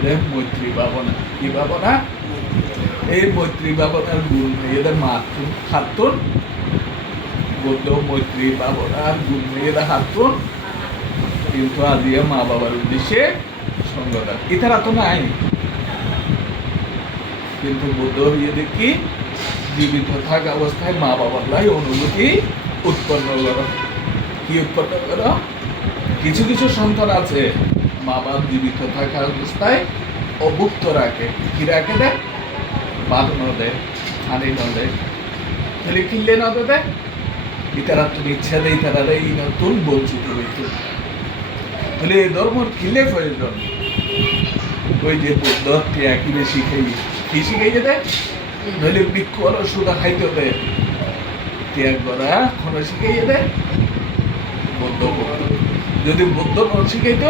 এদের মৈত্রী ভাবনা। কি ভাবনা? এই মৈত্রী ভাবনার গুণ এদের মাতুন হাতুন, বৌদ্ধ মৈত্রী ভাবনার গুণ এদের হাতুন, কিন্তু আজকে মা বাবার উদ্দেশ্যে সঙ্গতা ইতারা তো নাই। কিন্তু বৌদ্ধ হয়ে দেখি জীবিত থাকা অবস্থায় মা বাবার লাই অনুভূতি উৎপন্ন করো। কি উৎপন্ন করো? কিছু কিছু সন্তান আছে মা বাপ জীবিত থাকা অবস্থায় অভুক্ত রাখে। কি রাখে দেয়? ভাত ন দেয়, পানি ন দেয়, তাহলে কিনলে না দেয় ইতারা তুমি ইচ্ছা দেয় তারা এই নতুন বঞ্চিত হইতে। তাহলে এই ধর্মর কিনলে প্রয়োজন। ওই যে বৌদ্ধ ত্যাগিবে শিখাই, কি শিখাই যেতে? নইলে বৃক্ষ সুদা খাইতে দেয়, ত্যাগ করা কোনো শিখাই যেতে বৌদ্ধ বৌদ্ধ। যদি বৌদ্ধ ন শিখাইত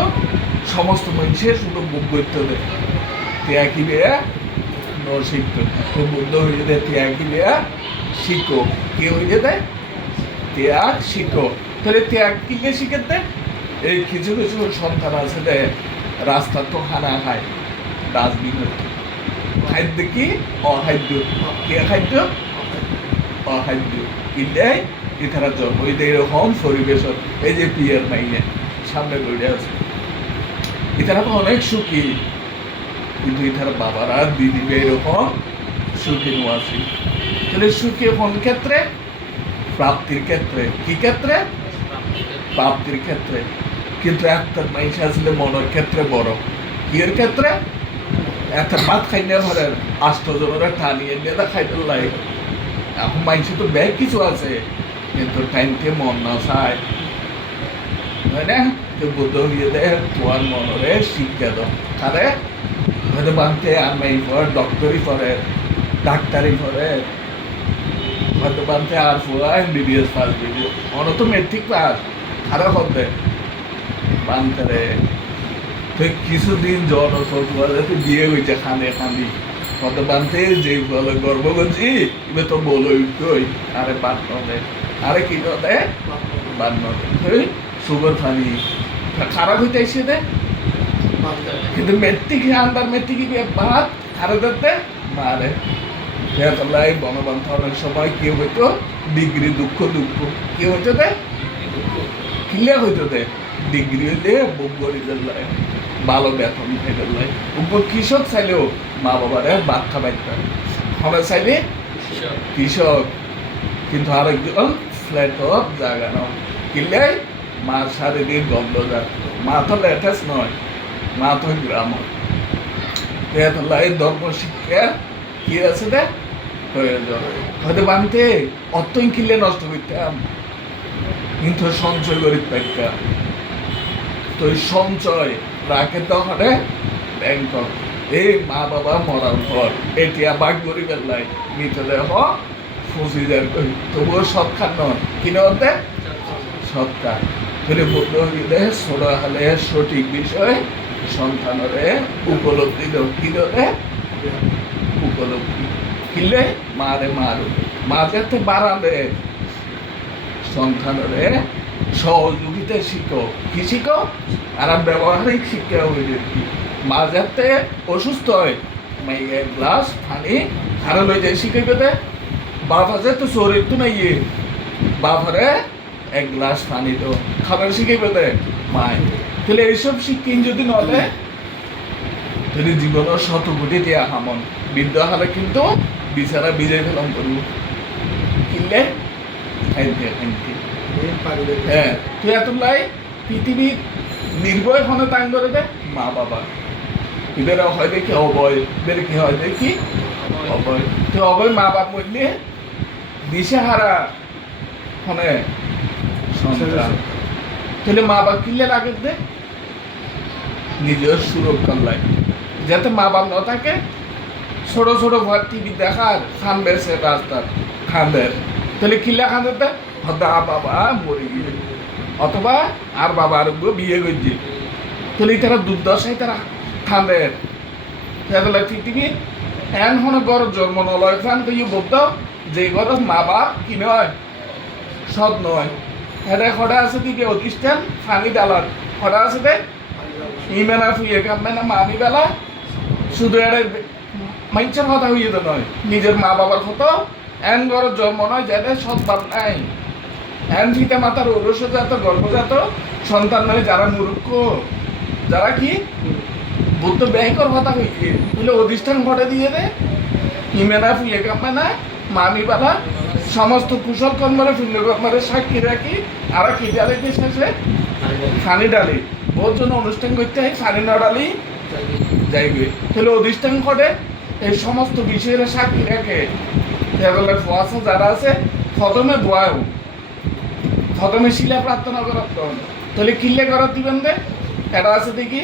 সমস্ত মানুষের শুধু বুক করতে দেয়, ত্যাগিবে ন শিখত। তো বৌদ্ধ হয়ে যায় ত্যাগিবে শিখো। কে হয়ে যায়? ত্যাগ শিখো। তাহলে ত্যাগ কিনলে শিখে দেয়। এই কিছু কিছু সন্তান আছে যে রাস্তা তো খানা খায়, ডাস্টবিন খাদ্য কি? অখাদ্য। কে খাদ্য? অখাদ্য। কিনলে এখানে জন্ম এরকম পরিবেশ। এই যে পিয়ার মাইনে সামনে গড়ে আছে, এখানে তো অনেক সুখী, কিন্তু এখানে বাবারা দিদি এরকম সুখী আছে। তাহলে সুখী কোন ক্ষেত্রে? প্রাপ্তির ক্ষেত্রে। কি ক্ষেত্রে? প্রাপ্তির ক্ষেত্রে। কিন্তু একটা মানুষ আসলে মনের ক্ষেত্রে বড়। কিয়ের ক্ষেত্রে? একটা ভাত খাইলে ধরে 8 জনের টানিয়ে নিয়ে খাইতে লাগে। এখন মানুষের তো ব্যাগ কিছু আছে, কিন্তু টাইমকে মন না চায়, হয় না? তো বুদ্ধ হয়ে দেয় তোমার মনরে শিক্ষা দাও। কারে হয়তো বানতে আমি ডক্টরি পড়ে, ডাক্তারি পড়ে, হয়তো বানতে আর পুরো MBBS পাস ভিডিও অনেক তো মেট্রিক পাস খারাপ হবে বানতে রে। তো কিছুদিন জ্বর তুই বিয়ে হয়েছে খানে খানি হয়তো বানতে যে বলে গর্ব করছি এবার তো বলো কই আরে বাদ নদে, আরে কি নদে বাদ নদে, সুগার পানি খারাপ হইতে এসে দে। কিন্তু মেট্রিক আন্ডার মেট্রিক ভাত খারাপ দিতে মারে লাই বনবন্ধ অনেক সময় কি হইতো ডিগ্রি দুঃখ দুঃখ কি হইতো দে ক্লিয়ার হইতো দে ডিগ্রি হইলে বগরিদের লাই ভালো বেতন খাইতে লাই কৃষক চাইলেও মা বাবারে ভাত খাবাইতে হবে চাইলে কৃষক, কিন্তু আরেকজন ফ্ল্যাট জায়গা নাও কিনলে মার শারীরিক গন্ধ যা মা তো লেটেস নয়, মা তো গ্রাম লাই ধর্ম শিক্ষা কি আছে দে প্রয়োজন। হয়তো বানতে অত কিনলে নষ্ট করতাম, কিন্তু সঞ্চয় করি পাইতাম। তো এই সঞ্চয় রাখে তো হরে ব্যাংক। এই মা বাবা মরার পর এতিয়া বাঘ করি পেলাই নিতে দেহ 25,000 করি, তবুও সৎকার নন কিনে দে সৎকার। ফেলে বলল হইলে ছোট হলে সঠিক বিষয় সন্তানরে উপলব্ধি দেও। কি দে উপলব্ধি কিনলে মারে মারো মা যাতে বাড়াবে সন্তানরে সহযোগিতা শিখো। কি শিখো? আর ব্যবহারিক শিক্ষা হইলে কি মা যাতে অসুস্থ হয় এক গ্লাস পানি খারাপ হয়ে যায় শিখে পেতে বাবা যাতে শরীর তো নাই বাবারে 1 গ্লাস পানি তো খাবার শিখে পেতে মায়। তাহলে এইসব শিক্ষিন যদি নলে তাহলে জীবনের 100 কোটি দিয়া হামন বিদ্যা হলে কিন্তু বিচারা বিজয় ফেলাম করব কিনলে খাইতে খাইতে। হ্যাঁ তুই এত লাই পৃথিবীর নির্ভয় হনে টাইম করে দে মা বাবা এদের হয় দেখি অবয়, এদের কি হয় দেখি অবয়। তো অবয় মা বাপ মরলে দিশেহারা হনে সন্তান। তাহলে মা বাপ কিনলে লাগে দে নিজের সুরক্ষার লাই যাতে মা বাপ না থাকে। ছোট ছোট ঘর টিভি দেখার খানবে সে রাস্তার খানবে, তাহলে কিল্লা খানতে হয়তো বাবা মরে গিয়ে অথবা আর বাবা আর বিয়ে করছে, তাহলে তারা দুর্দশায় তারা খানবে। তাহলে পৃথিবী এন হন গড় জন্ম নলয় ফান তো ইয়ে বলত যে ঘর মা বাপ কি নয় সৎ নয়। এটা খড়া আছে দিকে অতিষ্ঠান ফানি ডালার খড়া আছে দে ইমেনা ফুয়ে কামবে না মামি বেলা শুধু এটা মানুষের কথা হইয়ে তো নয়, নিজের মা বাবার কত এন ঘর জন্ম নয় যাদের সন্তান নাই, এন পিতা মাতার ঔরসজাত গর্ভজাত সন্তান নয়, যারা মূর্খ, যারা কি বুদ্ধ ব্যয়কর কথা হইছে বলে অধিষ্ঠান ঘটে দিয়ে দে ইমেনা ফুয়ে কামেনা মামি বালা সমস্ত কুশল কর্মরে পুণ্য কর্মরে সাক্ষী রাখি আর কি ডালে শেষে ফানি ডালি ওর জন্য অনুষ্ঠান করতে হয়, ফানি না ডালি যাইবে তাহলে অধিষ্ঠান ঘটে এই সমস্ত বিষয়ের সাক্ষী রাখে। এগুলো ফুয়াশা যারা আছে প্রথমে বোয়াও, প্রথমে শিলা প্রার্থনা করার তাহলে কিল্লে করার দিবেন দে এটা আছে দেখি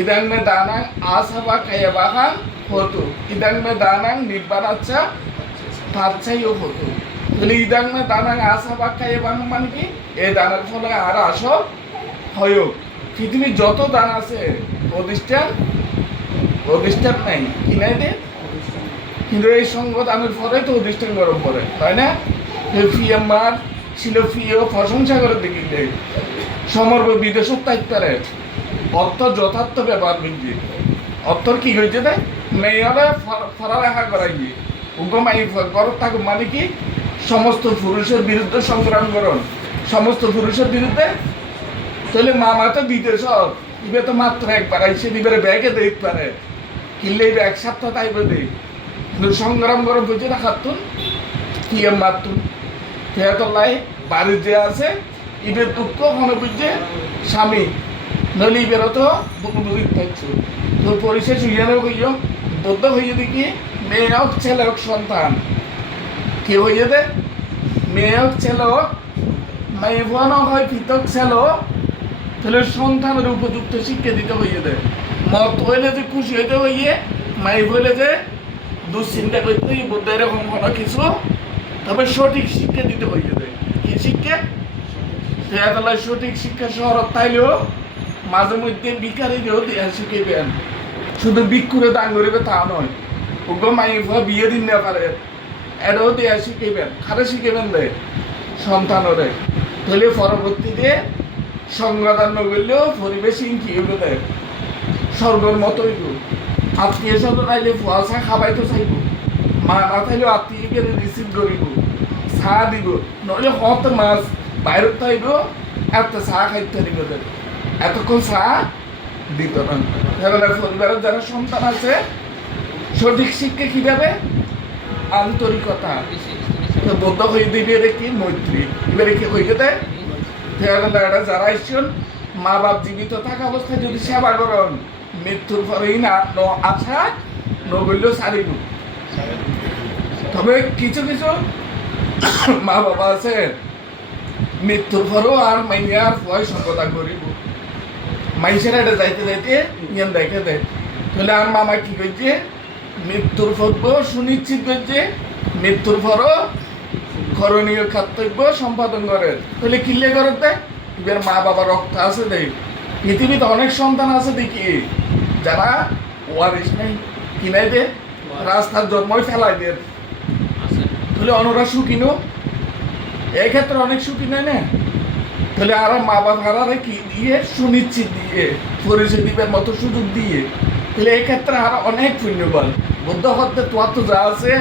ইদাং মে দানাং আসাবা খাইয়া বাহান হতো, ইদাং মে দানাং নির্বাণ আচ্ছা তাচ্ছাইও হতো। তাহলে ইদাং মে দানাং আসাবা খাইয়া বাহান মানে কি এই দানার ফলে আর আসো হয়। পৃথিবীর যত দান আছে অধিষ্ঠান নাই কি নাই দে, কিন্তু এই সঙ্গ দানের পরে তো অধিষ্ঠান গরম পড়ে তাই না। ফিয়ামার ছিল ফিও প্রশংসা করে দেখি দেয় সমর্ব বিদেশত তাইতারে অর্থ যথার্থ ব্যবহার বুঝছি অর্থর কি হয়েছে দেয় মেয়েরা ফরালেখা করাই গিয়ে উগমাই গরত থাকুক মানে কি সমস্ত পুরুষের বিরুদ্ধে সংগ্রাম করুন, সমস্ত পুরুষের বিরুদ্ধে। তাহলে মামা তো বিদেশ ইবে তো মাত্র একবার আইসে দিবে ব্যাগে দেখতে পারে কিনলে এক সপ্তাহ তাইবে দেয়, কিন্তু সংগ্রাম করে বুঝে না খাতুন কি মাতুন লাই বাড়ির যে আছে ইবের দুঃখ মনে বুঝছে স্বামী নইলে ইবেরও তো বুঝি থাকছো তো পরিশেষ হইয়ানো হইয় বদ্ধ হইয়ে দেখি মেয়ে হোক ছেলে হোক সন্তান কি হইয়ে দে মেয়ে হোক ছেলে হোক মেয়ে বোনও হয় পৃথক ছেলে তাহলে সন্তানের উপযুক্ত শিক্ষা দিতে হইয়ে দেয়। মত হইলে যে খুশি হইতে হইয়ে মাই হইলে যে দুশ্চিন্তা করতে বুদ্ধ এরকম কোনো কিছু তবে সঠিক শিক্ষা দিতে হইয়ে দেয়। কি শিক্ষা সেতলায় সঠিক শিক্ষা শহর তাইলেও মাঝে মধ্যে বিকারে দিয়েও দেয়া শিখাইবেন, শুধু বিক্ষুরে দান করিবে তা নয়, ওগো মাই বিয়ে দিন না পারে এটাও দেয়া শিখাইবেন, খারে শিখাইবেন দে সন্তানরে। তাহলে পরবর্তীতে সংবাদান নগরলেও পরিবেশ কি হইবে দেয় স্বর্গর মতোই আত্মীয় স্বজন আইলে ফুয়াশা খাবাই তো চাইব, মা না থাইলেও আত্মীয়কে রিসিভ করিব, চা দিব, নইলে হত মাছ বাইরত থাইব এত চা খাইতে দিব, এতক্ষণ চা দিত না। পরিবারের যারা সন্তান আছে সঠিক শিক্ষা কিভাবে আন্তরিকতা বদ্ধ হয়ে দিবে কি মৈত্রী এবারে কি হয়ে দেয়। যারা ইচ্ছুন মা বাপ জীবিত থাকা অবস্থায় যদি সেবা করেন মৃত্যুর পরেই না আশা নগরলেও সারিব। তবে কিছু কিছু মা বাবা আছে মৃত্যুর পরেও আর মাইয়ার ভয় সঙ্গতা করিব, মাইসের এটা যাইতে যাইতে ইয়ান দেখে দেয়। তাহলে আর মামা কি করছে মৃত্যুর পর্ব সুনিশ্চিত করছে, মৃত্যুর পরও করণীয় কর্তব্য সম্পাদন করে। তাহলে কিল্লে করে দেয় এবার মা বাবা রক্ত আছে দেয়। পৃথিবীতে অনেক সন্তান আছে দেখি যারা ওয়ারিস নেই কিনাই দে রাস্তার জন্মই ফেলাই দে, তাহলে অনরা সুখিনো এই ক্ষেত্রে অনেক সুখী নয় না। তাহলে আর মা বাবা হারারে কি দিয়ে সুনিশ্চিত দিয়ে পরিচয় দিবের মতো সুযোগ দিয়ে, তাহলে এই ক্ষেত্রে আর অনেক পুণ্যবান বুদ্ধ হতে তোমার তো যা আছে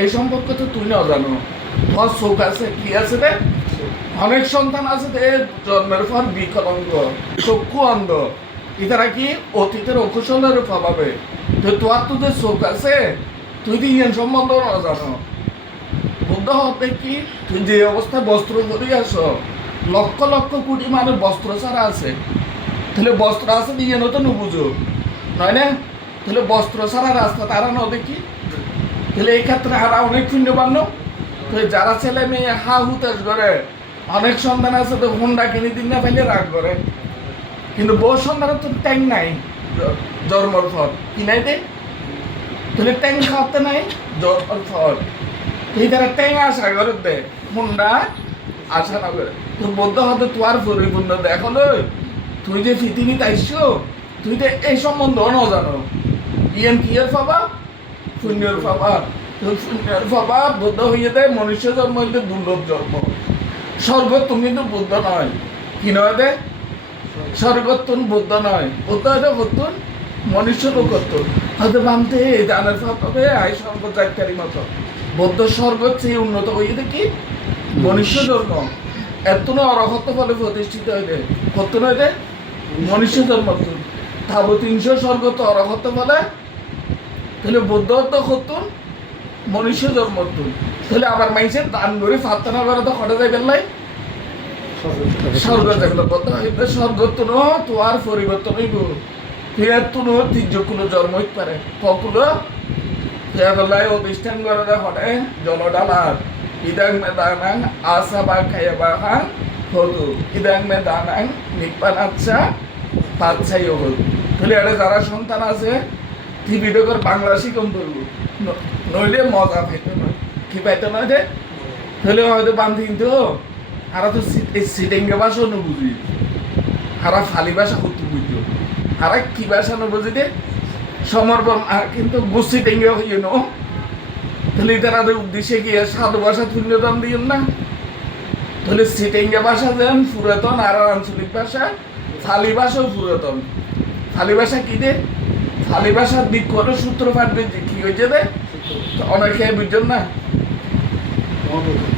এই সম্পর্কে তো তুই নাও জানো, তোমার চোখ আছে কি আছে রে, অনেক সন্তান আছে রে জন্মের পর বিকলাঙ্গ চক্ষু অন্ধ, এটারা কি অতীতের অকুশলের প্রভাবে। তো তোমার তো যে চোখ আছে তুই তো ইয়ান সম্বন্ধ না জানো। বুদ্ধ হতে কি তুই যে অবস্থায় বস্ত্র ধরে আসো লক্ষ লক্ষ কোটি মানুষ বস্ত্র ছাড়া আছে, তাহলে বস্ত্র আছে দিয়ে তো বুঝো নয় না, তাহলে বস্ত্র ছাড়া রাস্তা তারা ন দেখি, তাহলে এই ক্ষেত্রে হারা অনেক পুণ্যবান্য। তো যারা ছেলে মেয়ে হা হুতাশ করে অনেক সন্তান আছে তো হুন্ডা কিনে দিন না পাইলে রাগ করে, কিন্তু বউ সন্তানের তো ট্যাং নাই জন্মর ফল কিনাই দে, তাহলে ট্যাং খাওয়াতে নাই জন্মর ফল, এই তারা ট্যাং আশা করে দে হুন্ডা আশা না করে। তো বদ্ধ হতে তোর পরিপূর্ণ দেখো নই তুই যে পৃথিবীতে আইসো তুই তো এই সম্বন্ধ ন জানো, ইয়ান কি এর পাবা শূন্যর পাবা, শূন্যর পাবা বুদ্ধ হইয়ে দেয় মনুষ্য জন্ম হইলে দুর্লভ জন্ম। স্বর্গোত্তম কিন্তু বুদ্ধ নয়, কি নয় দে স্বর্গোত্তম বুদ্ধ নয়, বুদ্ধ হইলে হতুন মনুষ্য লোক করতো হয়তো বানতে দানের ফাঁপে আই স্বর্গ যাত্রারি মতো বৌদ্ধ স্বর্গ চেয়ে উন্নত হয়ে দেখি মনুষ্য ধর্ম এত না অরহত্য ফলে প্রতিষ্ঠিত হইলে কত নইলে মনুষ্য ধর্ম তাবো 300 স্বর্গ তো অরহত্য ফলে তাহলে বৌদ্ধ তো করতুন মনুষ্য ধর্ম তাহলে আবার মাইসের দান করে ফাত্তানা করে তো খটে যাই বেললাই স্বর্গ দেখলো বৌদ্ধ হইতে স্বর্গ তো তোমার পরিবর্তন হইব ফের তো তির্য কোনো জন্ম হইতে পারে ককুলো ফেরলাই অধিষ্ঠান করে হটে জলডালার ইদাং মে দানাং আশা বা খাইয়া বা হাং হতো ইদাং মে দানাং নিপান আচ্ছা পাচ্ছাই হল তাহলে এটা যারা সন্তান আছে টিভিটা করে বাংলা শিখম করবো নইলে মজা পাইতো না কি পাইতো না যে তাহলে হয়তো বান্ধি কিন্তু হারা তো সিটেঙ্গে ভাষা বুঝি হারা ফালি ভাষা করতে বুঝতো হারা কি ভাষা বুঝি দে সমর্পণ কিন্তু গুছি টেঙ্গে হইয়ে নো তাহলে তারা উদ্দেশ্যে গিয়ে সাধু ভাষা তুল্যদান দিয়েন না তাহলে সিটেঙ্গে ভাষা যেন পুরাতন আর আঞ্চলিক ভাষা ফালি ভাষাও পুরাতন ফালি ভাষা কি দে ফালি ভাষার দিক করে সূত্রপাত দিয়েছে কি হয়েছে রে অনেকে বুঝছেন না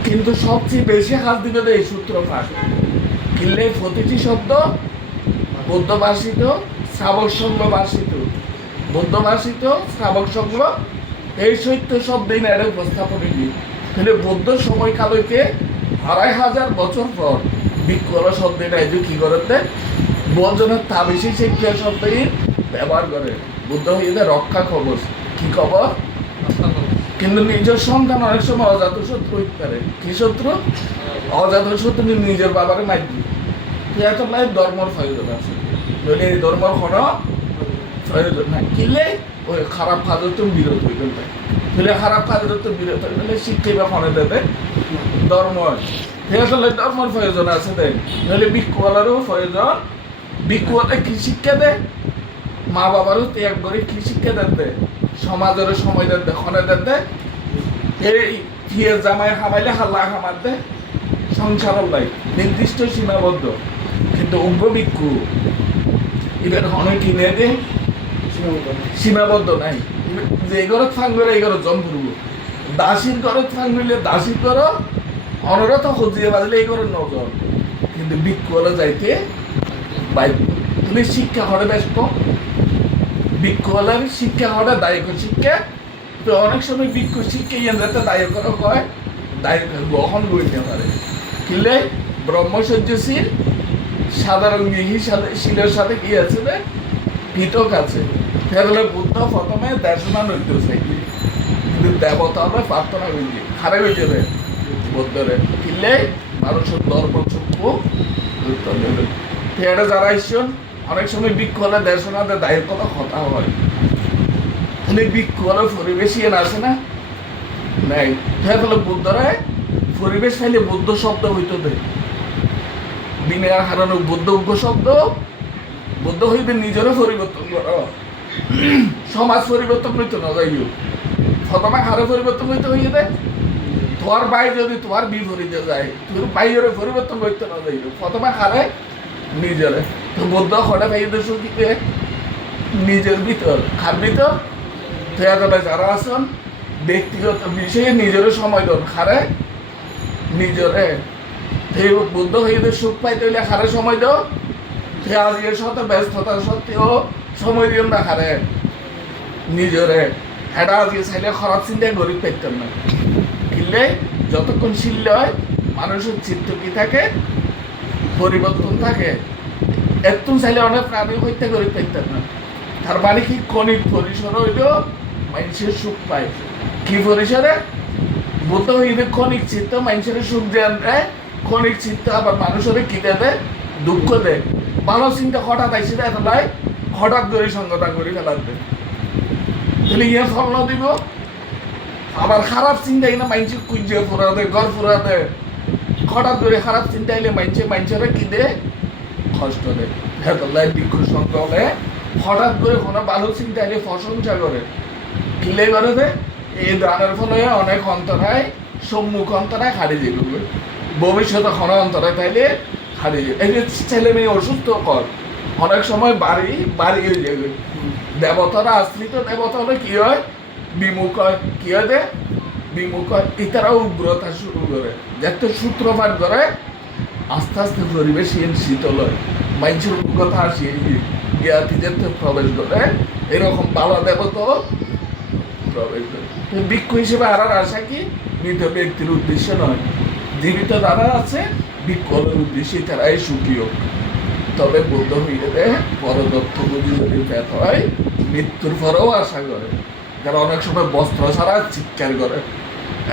কিন্তু সবচেয়ে বেশি হাত দিবে এই সূত্রপাত কিনলে প্রতিটি শব্দ বৌদ্ধ ভাষিত শ্রাবক সংঘ ভাষিত বৌদ্ধ ভাষিত শ্রাবক সংঘ এই সত্য শব্দেই না এটা উপস্থাপন হইনি তাহলে বৌদ্ধ সময়কাল হইতে 2500 বছর পর বিকল শব্দটা এই যে কি করতে বজনের তাবিসি শিক্ষা শব্দই ব্যবহার করে বুদ্ধ হইতে রক্ষা কবচ কি খবর কিন্তু নিজের সন্তান অনেক সময় অজাত শত্রু হইতে পারে কি শত্রু অজাত শত্রু নিজের বাবারে মারবি তুই এত নাই ধর্মর প্রয়োজন আছে নইলে এই ধর্মর কোনো প্রয়োজন নাই কিনলে ওই খারাপ কাজের তো বিরত হইতে পারে তাহলে খারাপ কাজের তো বিরত হইলে শিক্ষা বা ফোনে দেবে ধর্ম ঠিক আছে ধর্মর প্রয়োজন আছে দেয় নইলে বিক্ষুয়ালারও প্রয়োজন বিক্ষুয়ালে কি শিক্ষা দেয় মা বাবারও ত্যাগ করে কি শিক্ষা দেয় সমাজেরও সময় দেয় খনে দেয় এই ফিয়ে জামাই হামাইলে হাল্লা হামার দেয় সংসারের লাই নির্দিষ্ট সীমাবদ্ধ কিন্তু উগ্র ভিক্ষু এবার অনেক কিনে দে সীমাবদ্ধ নাই যে ঘরত ফাং করে এই ঘরত জম করবো দাসীর ঘরত ফাং করলে দাসীর ঘর অনরত হজিয়ে বাজলে এই ঘরের নজর কিন্তু ভিক্ষু হলে যাইতে বাইক তুমি শিক্ষা হরে ব্যস্ত ভিক্ষু হলের শিক্ষা হরে দায়ক শিক্ষা তো অনেক সময় ভিক্ষু শিক্ষা ইয়ে যাতে দায়ক হয় দায়ক গ্রহণ করতে পারে কিনলে ব্রহ্মসজ্জশীল সাধারণ গৃহী শিলের সাথে কি আছে রে পিটক আছে সেগুলো বুদ্ধ প্রথমে দেশনা নৈত্য চাইলি কিন্তু দেবতা আমরা প্রার্থনা করি খারাপ হয়ে যাবে বুদ্ধরে কিনলে মানুষের ধর্ম চক্ষু এটা যারা ঈশ্বর অনেক সময় বৃক্ষ হলে দেশনাতে দায়িত্বতা কথা হয় তাহলে বৃক্ষ হলে পরিবেশ ইয়ে আছে না নাই তাহলে বুদ্ধরা পরিবেশ খাইলে বুদ্ধ শব্দ হইতো দেয় বিনয় হারানো বুদ্ধ উগ্র শব্দ বুদ্ধ হইতে নিজেরও পরিবর্তন করো সমাজ পরিবর্তন হইতো না যাইও প্রথমে হারে পরিবর্তন হইতে হইয়ে দেয় তোমার বাই যদি তোমার বিপরীতে যায় তোর বাইরে পরিবর্তন করতে না যাইও প্রথমে হারে নিজেরে তো বুদ্ধ হঠাৎ ভাইদের সুখীতে নিজের ভিতর খার ভিতর থেয়াটা যারা আছেন ব্যক্তিগত বিষয়ে নিজেরও সময় দেন খারে নিজরে সেই বুদ্ধ হইতে সুখ পাইতে হইলে খারে সময় দাও সে আজকের সাথে ব্যস্ততা সত্ত্বেও সময় দিও না খারে নিজরে এটা আজকে চাইলে খারাপ চিন্তায় গরিব পাইতেন না কিনলে যতক্ষণ শিল্লে হয় মানুষের চিত্ত কি থাকে পরিবর্তন থাকে একটু চাইলে অনেক প্রাণী হইতে গরিব পাইতেন না তার মানে কি ক্ষণিক পরিসর হইলেও মানুষের সুখ পায় কি পরিসরে বুদ্ধ হইতে ক্ষণিক চিত্ত মানুষের সুখ দেন দেয় ক্ষণিক চিত্ত আবার মানুষের কি দেবে দুঃখ দেয় ভালো চিন্তা হঠাৎ আইসি এত লাই হঠাৎ করে সঙ্গতা করে ফেলাতে তাহলে ইয়ে ফল না দিব আবার খারাপ চিন্তা কিনা মানুষের কুঞ্জে ফুরা দেয় ঘর ফুরা দেয় হঠাৎ করে খারাপ চিন্তা এলে মানুষের কি দেয় কষ্ট দেয় এত লাই বৃক্ষ সঙ্গ হলে হঠাৎ করে কোনো ভালো চিন্তা এলে প্রশংসা করে কিলে করে দেয় এই দানের ফলে অনেক অন্তরায় সম্মুখ অন্তরায় হারিয়ে যাবে ভবিষ্যতে কোনো অন্তরায় তাইলে হারিয়ে যাবে এই যে ছেলে মেয়ে অসুস্থ কর অনেক সময় বাড়ি হয়ে যাবে দেবতারা আশ্রিত দেবতা হলে কি হয়, বিমুখ হয়, কি হয় দে বিমুখ হয়, ইতারাও উগ্রতা শুরু করে, যাতে সূত্রপাত করে আস্তে আস্তে পরিবেশ শীতল হয়, মানুষের উগ্রতা আসিয়ে জ্ঞাতি যাতে প্রবেশ করে, এরকম বাবা দেবতাও প্রবেশ করে। ভিক্ষু হিসেবে আর আশা কি মৃত ব্যক্তির উদ্দেশ্য নয়, জীবিত যারা আছে ভিক্ষুর উদ্দেশ্যে তারাই সুখী হোক। তবে বৌদ্ধ হইলে পরদত্ত বুঝি যদি পেত হয়, মৃত্যুর পরেও আশা করে, যারা অনেক সময় বস্ত্র ছাড়া চিৎকার করে,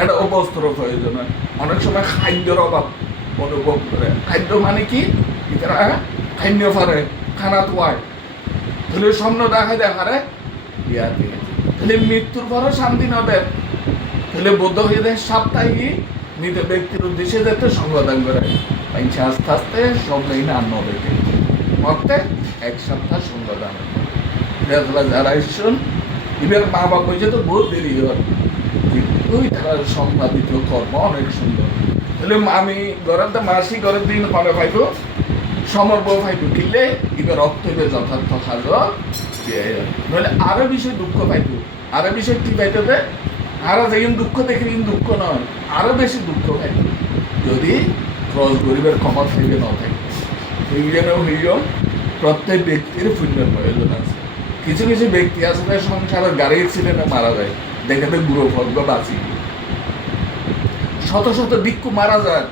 এটা বস্ত্র প্রয়োজন হয়, অনেক সময় খাদ্যের অভাব অনুভব করে। খাদ্য মানে কি, তারা খাদ্য পারে, খানা তোয়ায়, তাহলে স্বপ্ন দেখারে ইয়া দিয়ে, তাহলে মৃত্যুর পরও শান্তি না দেয়। তাহলে বৌদ্ধ হয়ে দেয় সাপ্তাহিক মৃত ব্যক্তির উদ্দেশ্যে যাতে সঙ্গদান করে, আস্তে আস্তে সব নেই না আন্ন দেখে মরতে 1 সপ্তাহ সঙ্গদান। যারা ঈশ্বর এবার মা বাবা হয়েছে তো বহুত দেরি হয়, কিন্তু তারা সম্পাদিত কর্ম অনেক সুন্দর। তাহলে আমি ঘরের মাসি ঘরের দিন ফলে পাইব, সমর্প পাইব, কিনলে এবার রক্ত হইবে যথার্থ কাজ, নইলে আরো বিষয় দুঃখ পাইব। আরো বিষয় কি পাইতে, আরো যেদিন দুঃখ দেখে কিন্তু দুঃখ নয়, আরো বেশি দুঃখ পাইব যদি ক্রস গরিবের ক্ষমা থেকে না থাকে। এই জন্য হইল প্রত্যেক ব্যক্তির পুণ্যের প্রয়োজন আছে। কিছু কিছু ব্যক্তি আছে সংসারে গাড়ি অ্যাক্সিডেন্টে মারা যায়, দেখাতে বুড়ো ভগ্য বাঁচি। শত শত ভিক্ষু মারা যায়,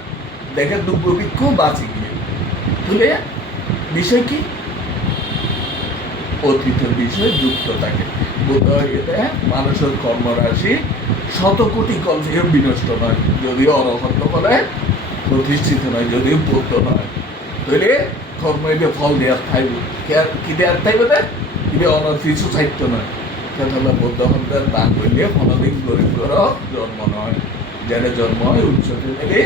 দেখে দুব্য ভিক্ষু বাঁচি গিয়ে। তুলে বিষয় কি, অতীতের বিষয় যুক্ত থাকে। মানুষের কর্মরাশি শত কোটি কল্পেও বিনষ্ট নয়, যদিও অরহত্য বলে প্রতিষ্ঠিত নয়, যদিও বৌদ্ধ নয়। তাহলে কর্ম এটা ফল দেওয়ার থাকবে, কি দেওয়ার থাকবে দেয় এটা অনর কিছু সাহিত্য নয়। সেটা বৌদ্ধ হত্যার দান করলে কোনোদিন গরিব ঘর জন্ম নয়, যেটা জন্ম হয় উচ্চ ফ্যামিলি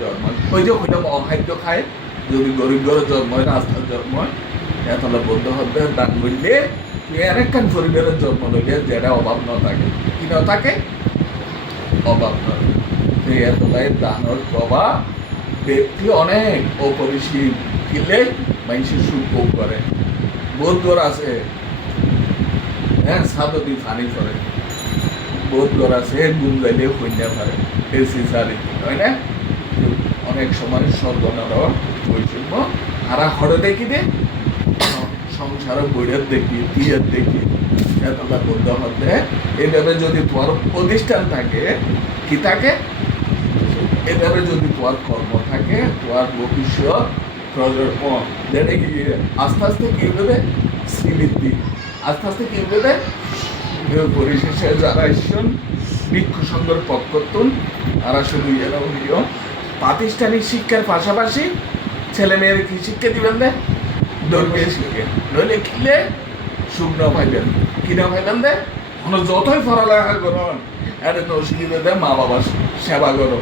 জন্ম। ওই যে ওইটা অখাদ্য খায়, যদি গরিব ঘরে জন্ম হয়, রাস্তার জন্ম হয়, তাহলে বৌদ্ধ হত্যার দান করলে অনেকখান পরিবারের জন্ম লইলে যেটা অভাব না থাকে, কি না থাকে অভাব নয়। সেই এতটাই দানের প্রভাব ব্যক্তি অনেক অপরিসীম, কিনলে মানুষের সুখ ভোগ করে। বোধগড় আছে, হ্যাঁ সাদতি ফানি করে, বোধগড় আছে গুম গাইলে কন্যা পারে, এসি সারি হয় না। অনেক সময় স্বর্গনার বৈষম্য আর হরে দেখি দে সংসার বইয়ের দেখি, বিয়ের দেখি, এতটা বৌদ্ধ হতে। এইভাবে যদি তোমার প্রতিষ্ঠান থাকে, কি থাকে, এভাবে যদি তোমার কর্ম থাকে, তোমার ভবিষ্যৎ প্রজন্ম যেটা কি আস্তে আস্তে কি হবে শ্রীবৃদ্ধি, আস্তে আস্তে কি হবে। পরিশেষে যারা ঈশ্বর ভিক্ষু সংঘের পক্ষতুন, তারা শুধু এরা প্রাতিষ্ঠানিক শিক্ষার পাশাপাশি ছেলে মেয়ের কি শিক্ষা দিবেন দে, ধর্মীয় শিক্ষা, নইলে কিনলে সুখ না পাইবেন, কি না পাইবেন দে। যতই পড়ালেখা করুন, এটা নসিবে দে মা বাবার সেবা করো,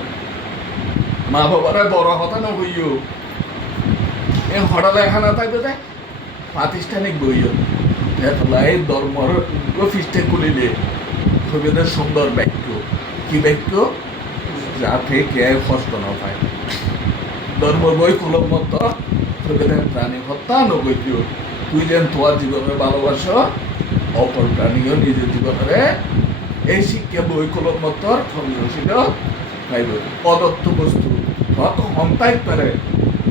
মা বাবারা বড় হতা না হইও, এ পড়ালেখা না থাকবে দে প্রাতিষ্ঠানিক বইও, এই ধর্মর ফিস্টে খুলিলে খুবই সুন্দর বাক্য, কি বাক্য, যাতে কে কষ্ট না পায়। ধর্ম বই কুলম মত প্রাণী হত্যা নগৈত্য, তুই যেন তোমার জীবনের ভালোবাসো, অপর প্রাণীও নিজের জীবনে এই শিক্ষা বই কুলম মত ফলশীল পাইব। অদত্ত বস্তু তোমার তো হন্তাই পারে,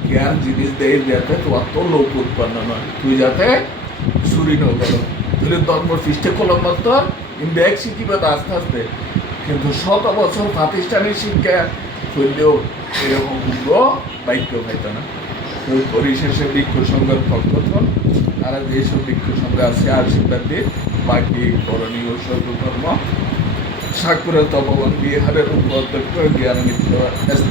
কেয়ার জিনিস দেয় যাতে তোমার তো লোক উৎপন্ন নয়, তুই যাতে চুরি না করো। তুই ধর্ম ফিস্টে কুলম মত ব্যাগ শিখিবে আস্তে আস্তে, কিন্তু শত বছর প্রাতিষ্ঠানিক শিক্ষা করলেও এরকম বাক্য পাইত না। ওই পরিশেষে ভিক্ষু সংঘের পক্ষথন, তারা যেসব ভিক্ষু সংঘ আছে আশীর্বাদ দিয়ে বাকি করণীয় সর্বকর্ম সাক্ষরের তপবন বিহারের উপর জ্ঞান মিত্র